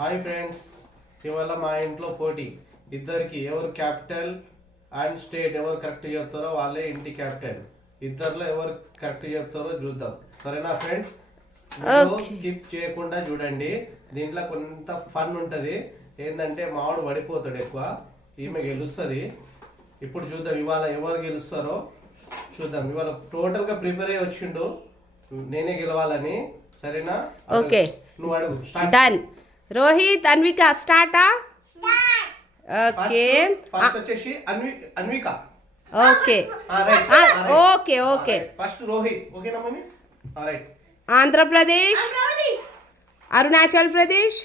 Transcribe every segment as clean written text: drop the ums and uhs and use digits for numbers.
Hi friends, ఇవాళ మా ఇంట్లో పోటీ. ఇద్దరికి ఎవరు క్యాపిటల్ అండ్ స్టేట్ ఎవరు కరెక్ట్ చెప్తారో వాళ్ళే ఇంటి క్యాపిటల్. ఇద్దరిలో ఎవరు కరెక్ట్ చెప్తారో చూద్దాం. సరేనా ఫ్రెండ్స్? స్కిప్ చేయకుండా చూడండి. దీంట్లో కొంత ఫన్ ఉంటది. ఏంటంటే మావాడు పడిపోతాడు ఎక్కువ, ఈమె గెలుస్తుంది. ఇప్పుడు చూద్దాం ఇవాళ ఎవరు గెలుస్తారో చూద్దాం. ఇవాళ టోటల్ గా ప్రిపేర్ అయ్యి వచ్చిండు నేనే గెలవాలని. సరేనా? ఓకే, నువ్వు అడుగు. డన్. రోహిత్, అన్విక స్టార్టా? ఓకే, ఫస్ట్ వచ్చేసి Anvika. Okay okay okay. First Rohit. ఓకేనా మమ్మీ? రైట్. ఆంధ్రప్రదేశ్, అరుణాచల్ ప్రదేశ్,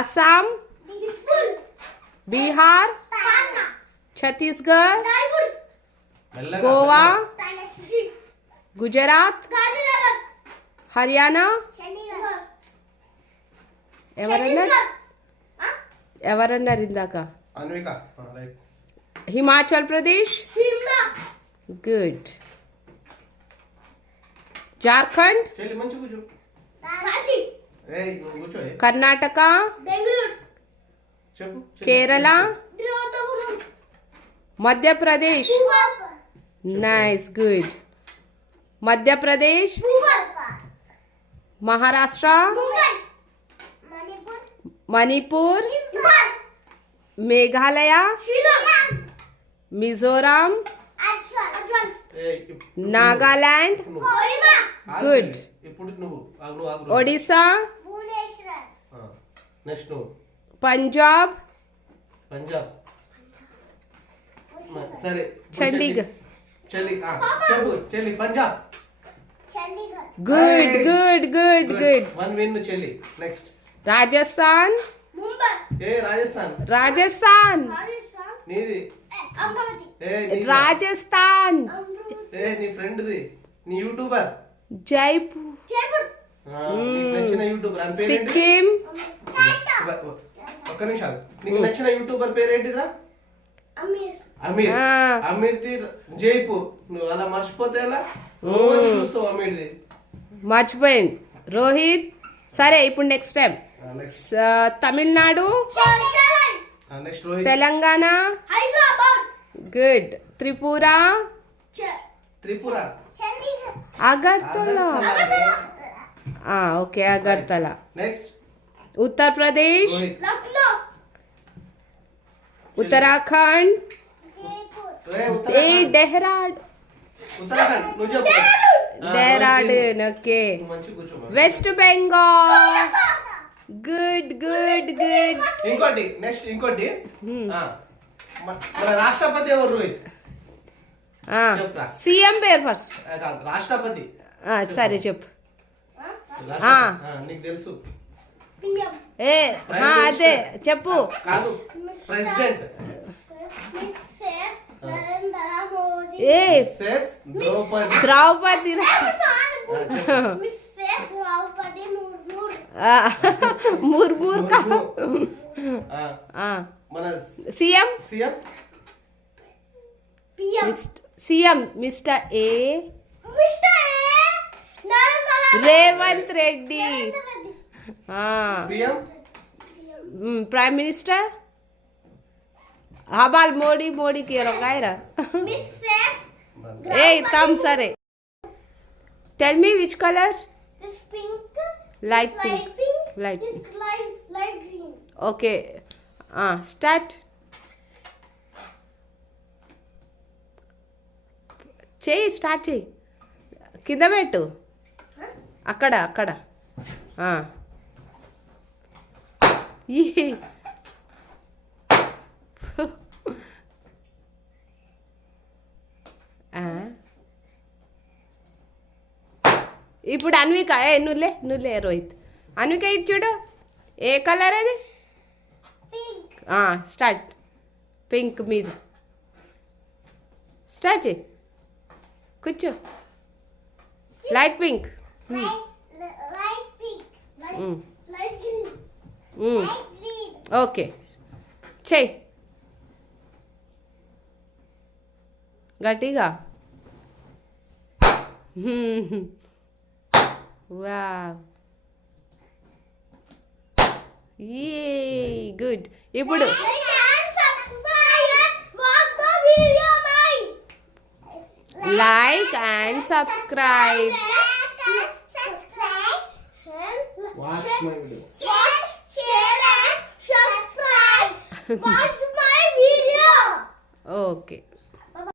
అస్సాం, బీహార్, ఛత్తీస్గఢ్, గోవా, గుజరాత్, హర్యానా. ఎవరన్నారు ఇందాక? అన్విక. రైట్. హిమాచల్ ప్రదేశ్, గుడ్. జార్ఖండ్, మంచి కూర్చో. కూర్చో. కర్ణాటక, చెప్పు. Kerala, Madhya Pradesh. Nice, good. Madhya Pradesh, Maharashtra, Manipur, Meghalaya, Mizoram, Nagaland, good. ఇప్పుడు నువ్వు ఒడిశా, నెక్స్ట్ నువ్వు పంజాబ్, సరే. చండీగఢ్. చెల్లి Punjab. Good good good good. One win చెల్లి. నెక్స్ట్ రాజస్థాన్, రాజస్థాన్. రాజస్థాన్, నీది. రాజస్థాన్. నీ ఫ్రెండ్ది, నీ యూట్యూబర్. జైపూర్, నచ్చిన యూట్యూబర్ పేరేంటి? సిక్కిం. ఒక్క నిమిషం. నీకు నచ్చిన యూట్యూబర్ పేరేంటిదా? అమీర్. అమీర్ది జైపూర్. నువ్వు అలా మర్చిపోతే ఎలా? చూస్తావు అమీర్ది. మర్చిపోయింది రోహిత్. సరే, ఇప్పుడు next time Tamil Nadu, Telangana, good. Tripura, Agartala. Okay, Agartala. Next Uttar Pradesh, Uttarakhand, Dehradun. Okay. West Bengal, good good good. ఇంకోటి నెక్స్ట్ ఇంకోటి. మన రాష్ట్రపతి ఎవరు రోహిత్? సీఎం పేరు ఫస్ట్. రాష్ట్రపతి. సరే చెప్పు. నీకు తెలుసు. అదే చెప్పు. కాదు, ప్రెసిడెంట్. ద్రౌపది. ముర్మూర్. మన సీఎం. సీఎం మిస్టర్ ఏ రేవంత్ రెడ్డి. ప్రైమ్ మినిస్టర్ హబాల్ మోడీకి రొకాయరా. తమ్ సరే. Tell me which colour? Light pink. Light green. Okay, start చేయి. స్టార్ట్ చేయి. కింద పెట్టు. అక్కడ. ఇప్పుడు అన్విక. నువ్వులే రోహిత్. అన్విక ఇటు చూడు. ఏ కలర్ అది? స్టార్ట్. పింక్ మీద స్టార్ట్ చేయి. కూర్చో. Light pink. ఓకే, చెయ్యి గట్టిగా. Wow. ఏ గుడ్. ఇప్పుడు like and subscribe. Watch my video. Watch my video. Okay.